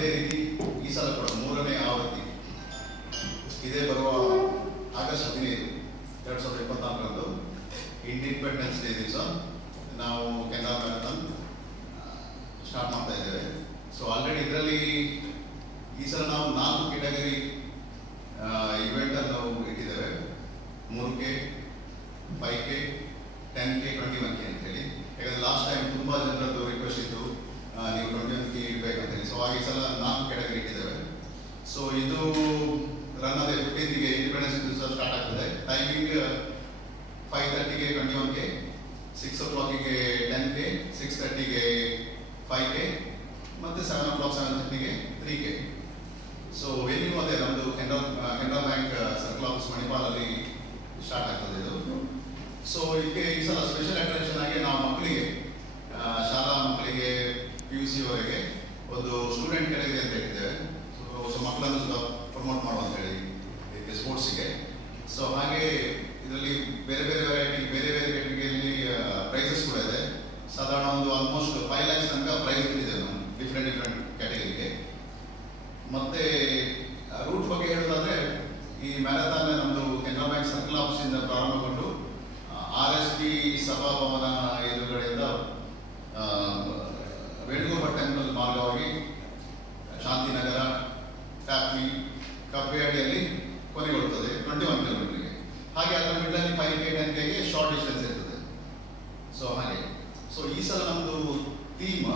ಅದೇ ರೀತಿ ಈ ಸಲ ಕೂಡ 3ನೇ ಆವೃತ್ತಿ ಇದೇ ಬರುವ ಆಗಸ್ಟ್ 15, 2024ರಂದು ಇಂಡಿಪೆಂಡೆನ್ಸ್ ಡೇ ದಿವಸ ನಾವು ಕೆನರಾ ಮ್ಯಾರಥಾನ್ ಸ್ಟಾರ್ಟ್ ಮಾಡ್ತಾ ಇದ್ದೇವೆ. ಸೊ ಆಲ್ರೆಡಿ ಇದರಲ್ಲಿ ಈ ಸಲ ನಾವು 4 ಕೆಟಗರಿ ಇವೆಂಟನ್ನು ಇಟ್ಟಿದ್ದೇವೆ. 3K, 5K, 10K, 21K ಅಂತ ಹೇಳಿ. ಯಾಕಂದರೆ ಲಾಸ್ಟ್ ಟೈಮ್ ತುಂಬ ಜನರದ್ದು ರಿಕ್ವೆಸ್ಟ್ ಇತ್ತು ನೀವು 21K ಇಡಬೇಕಂತೇಳಿ. ಸೊ ಹಾಗೆ ಈ ಸಲ 4 ಕೆಟಗರಿ ಇಟ್ಟಿದ್ದೇವೆ. ಸೊ ಇದು ರನ್ ಅದೇ 15ಗೆ ಇಂಡಿಪೆಂಡೆನ್ಸ್ ದಿವಸ ಸ್ಟಾರ್ಟ್ ಆಗ್ತದೆ. ಟೈಮಿಂಗ್ 5:30ಗೆ 21K, 6 o'clockಗೆ 10K, 6:30ಗೆ 5K ಮತ್ತು 7 o'clock 7:30ಗೆ 3K. ಸೊ ವೆನ್ಯೂ ಅದೇ ನಮ್ಮದು ಕೆನರಾ ಬ್ಯಾಂಕ್ ಸರ್ಕಲ್ ಆಫೀಸ್ ಮಣಿಪಾಲಲ್ಲಿ ಸ್ಟಾರ್ಟ್ ಆಗ್ತದೆ ಇದು. ಸೊ ಇದಕ್ಕೆ ಈ ಸಲ ಸ್ಪೆಷಲ್ ಅಟ್ರಾಕ್ಷನ್ ಆಗಿ ನಾವು ಮಕ್ಕಳಿಗೆ ಶಾಲಾ ಮಕ್ಕಳಿಗೆ PUC ವರೆಗೆ ಒಂದು ಸ್ಟೂಡೆಂಟ್ ಕೆಟಗರಿ ಅಂತ ಇಟ್ಟಿದ್ದೇವೆ. ಸೊ ಮಕ್ಕಳನ್ನು ಪ್ರಮೋಟ್ ಮಾಡುವಂತ ಹೇಳಿ ಇದಕ್ಕೆ ಸ್ಪೋರ್ಟ್ಸಿಗೆ. ಸೊ ಹಾಗೆ ಇದರಲ್ಲಿ ಬೇರೆ ಬೇರೆ ವೆರೈಟಿ ಬೇರೆ ಬೇರೆ ಕೆಟಗರಿಯಲ್ಲಿ ಪ್ರೈಸಸ್ ಕೂಡ ಇದೆ. ಸಾಧಾರಣ ಒಂದು ಆಲ್ಮೋಸ್ಟ್ 5 lakhs ತನಕ ಪ್ರೈಸ್ ಇಟ್ಟಿದ್ದೇವೆ ನಾವು ಡಿಫ್ರೆಂಟ್ ಕ್ಯಾಟಗರಿಗೆ. ಮತ್ತೆ ರೂಟ್ ಬಗ್ಗೆ ಹೇಳೋದಾದ್ರೆ ಈ ಮ್ಯಾರಥಾನ್ ನಮ್ಮದು ಕೆನರಾ ಬ್ಯಾಂಕ್ ಸರ್ಕಲ್ ಆಫೀಸಿಂದ ಪ್ರಾರಂಭಗೊಂಡು RSP ಸಭಾಭವನ ಎದುರುಗಡೆಯಿಂದ ವೇಣುಗೋಪಾಲ್ ಟೆಂಪಲ್ ಮಾರ್ಗವಾಗಿ ಶಾಂತಿನಗರ, ಟ್ಯಾಪ್ನಿ, ಕಪ್ಪೆಹಳ್ಳಿಯಲ್ಲಿ ಕೊನೆಗೊಳ್ಳುತ್ತದೆ 21 ಕಿಲೋಮೀಟರ್ಗೆ. ಹಾಗೆ ಅದರ ಮಿಡ್ಲಲ್ಲಿ 5K 10Kಗೆ ಶಾರ್ಟ್ ಡಿಸ್ಟೆನ್ಸ್ ಇರ್ತದೆ. ಸೊ ಹಾಗೆ ಸೊ ಈ ಸಲ ನಮ್ಮದು ಥೀಮ್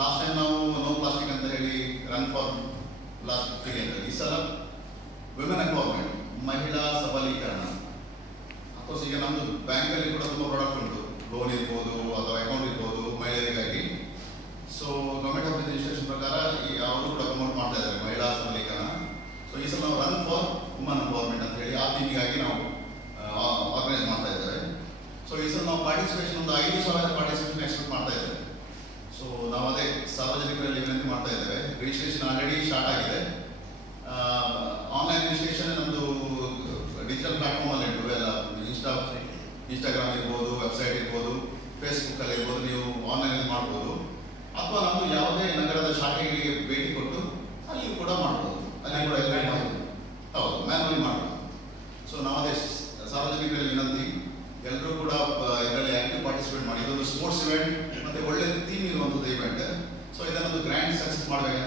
ಲಾಸ್ಟ್ ಟೈಮ್ ನಾವು ನೋ ಪ್ಲಾಸ್ಟಿಕ್ ಅಂತ ಹೇಳಿ ರನ್ ಫಾರ್ ಪ್ಲಾಸ್ಟಿಕ್ ಫ್ರೀ ಅಂತ. ಈ ಸಲ ವಿಮೆನ್ ಎಂಪವರ್ಮೆಂಟ್, ಮಹಿಳಾ ಸಬಲೀಕರಣ. ಅಫ್ಕೋರ್ಸ್ ಈಗ ನಮ್ಮದು ಬ್ಯಾಂಕಲ್ಲಿ ಕೂಡ ತುಂಬ ಪ್ರಾಡಕ್ಟ್ ಉಂಟು, ಲೋನ್ ಇರ್ಬೋದು ಅಥವಾ ಅಕೌಂಟ್ ಇರ್ಬೋದು ಮಹಿಳೆಯರಿಗಾಗಿ. ಸೊ ಗೌರ್ಮೆಂಟ್ ಆಫ್ ರಿಜಿಸ್ಟ್ರೇಷನ್ ಪ್ರಕಾರ ಅವರು ಕೂಡ ಪ್ರಮೋಟ್ ಮಾಡ್ತಾ ಇದ್ದಾರೆ ಮಹಿಳಾ ಸಬಲೀಕರಣ. ಸೊ ಈ ಸಲ ನಾವು ರನ್ ಫಾರ್ ವುಮನ್ ಎಂಪವರ್ಮೆಂಟ್ ಅಂತ ಹೇಳಿ ಆ ಥೀಮಿಗಾಗಿ ನಾವು ಆರ್ಗನೈಸ್ ಮಾಡ್ತಾ ಇದ್ದೇವೆ. ಸೊ ಈ ಸಲ ನಾವು ಪಾರ್ಟಿಸಿಪೇಷನ್ ಒಂದು 5,000 ಪಾರ್ಟಿಸಿಪೇಷನ್ ಎಕ್ಸ್ಪೆಕ್ಟ್ ಮಾಡ್ತಾ ಇದ್ದೇವೆ. ಸೊ ನಾವು ಅದೇ ಸಾರ್ವಜನಿಕರಲ್ಲಿ ವಿನಂತಿ ಮಾಡ್ತಾ ಇದ್ದೇವೆ. ರಿಜಿಸ್ಟ್ರೇಷನ್ ಆಲ್ರೆಡಿ ಸ್ಟಾರ್ಟ್ ಆಗಿದೆ. ಆನ್ಲೈನ್ ರಿಜಿಸ್ಟ್ರೇಷನ್ ನಮ್ಮದು ಡಿಜಿಟಲ್ ಪ್ಲಾಟ್ಫಾರ್ಮಲ್ಲಿ ಉಂಟು. ಎಲ್ಲ ಇನ್ಸ್ಟಾಗ್ರಾಮ್ ಇರ್ಬೋದು, ವೆಬ್ಸೈಟ್ ಇರ್ಬೋದು, ಫೇಸ್ಬುಕ್ಕಲ್ಲಿ ಇರ್ಬೋದು, ನೀವು ಆನ್ಲೈನಲ್ಲಿ ಮಾಡ್ಬೋದು. ಅಥವಾ ನಾವು ಯಾವುದೇ ನಗರದ ಶಾಖೆಗಳಿಗೆ ಭೇಟಿ ಕೊಟ್ಟು ಅಲ್ಲಿ ಕೂಡ ಮಾಡ್ಬೋದು. ಅಲ್ಲಿ ಕೂಡ ಎಲ್ಲ ಹೌದು ಮ್ಯಾನ್ಯಲಿ ಮಾಡ್ಬೋದು. ಸೊ ನಾವು ಅದೇ ಸಾರ್ವಜನಿಕರಲ್ಲಿ ವಿನಂತಿ ಎಲ್ಲರೂ ಕೂಡ ಇದರಲ್ಲಿ ಆಕ್ಟಿವ್ ಪಾರ್ಟಿಸಿಪೇಟ್ ಮಾಡಿ. ಇದೊಂದು ಸ್ಪೋರ್ಟ್ಸ್ ಇವೆಂಟ್ ಮತ್ತು ಒಳ್ಳೆ ಥೀಮ್ ಇರುವಂಥದ್ದು ಇವೆಂಟ್. ಸೊ ಇದನ್ನೊಂದು ಗ್ರ್ಯಾಂಡ್ ಸಕ್ಸಸ್ ಮಾಡಬೇಕು